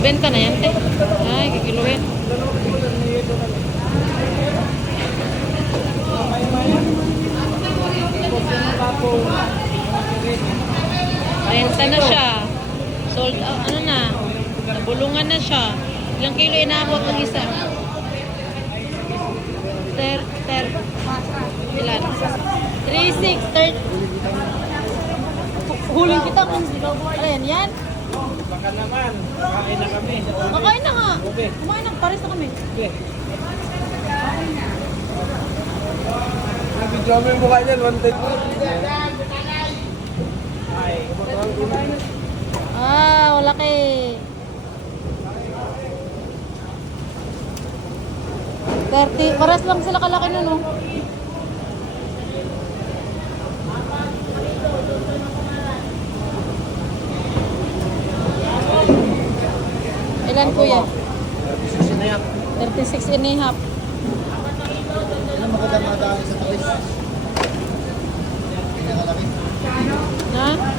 Nabenta na yan, te. Ay, kikiluhin. Renta na siya. Sold out, ano na. Nabulungan na siya. Ilang kilo inaabot ng isa? Ilan? 3,600. Huling kita kung alin yan? Baka naman, kain na kami. Kakain na nga. Kumain na, pares na kami. Video mo yung mukha niyan, one time. Wala kay. Pares lang sila kalaki nun, no? Ilan po yan? 36 and a half. Ano magandang madami sa talis? Pinakalaki. Ha?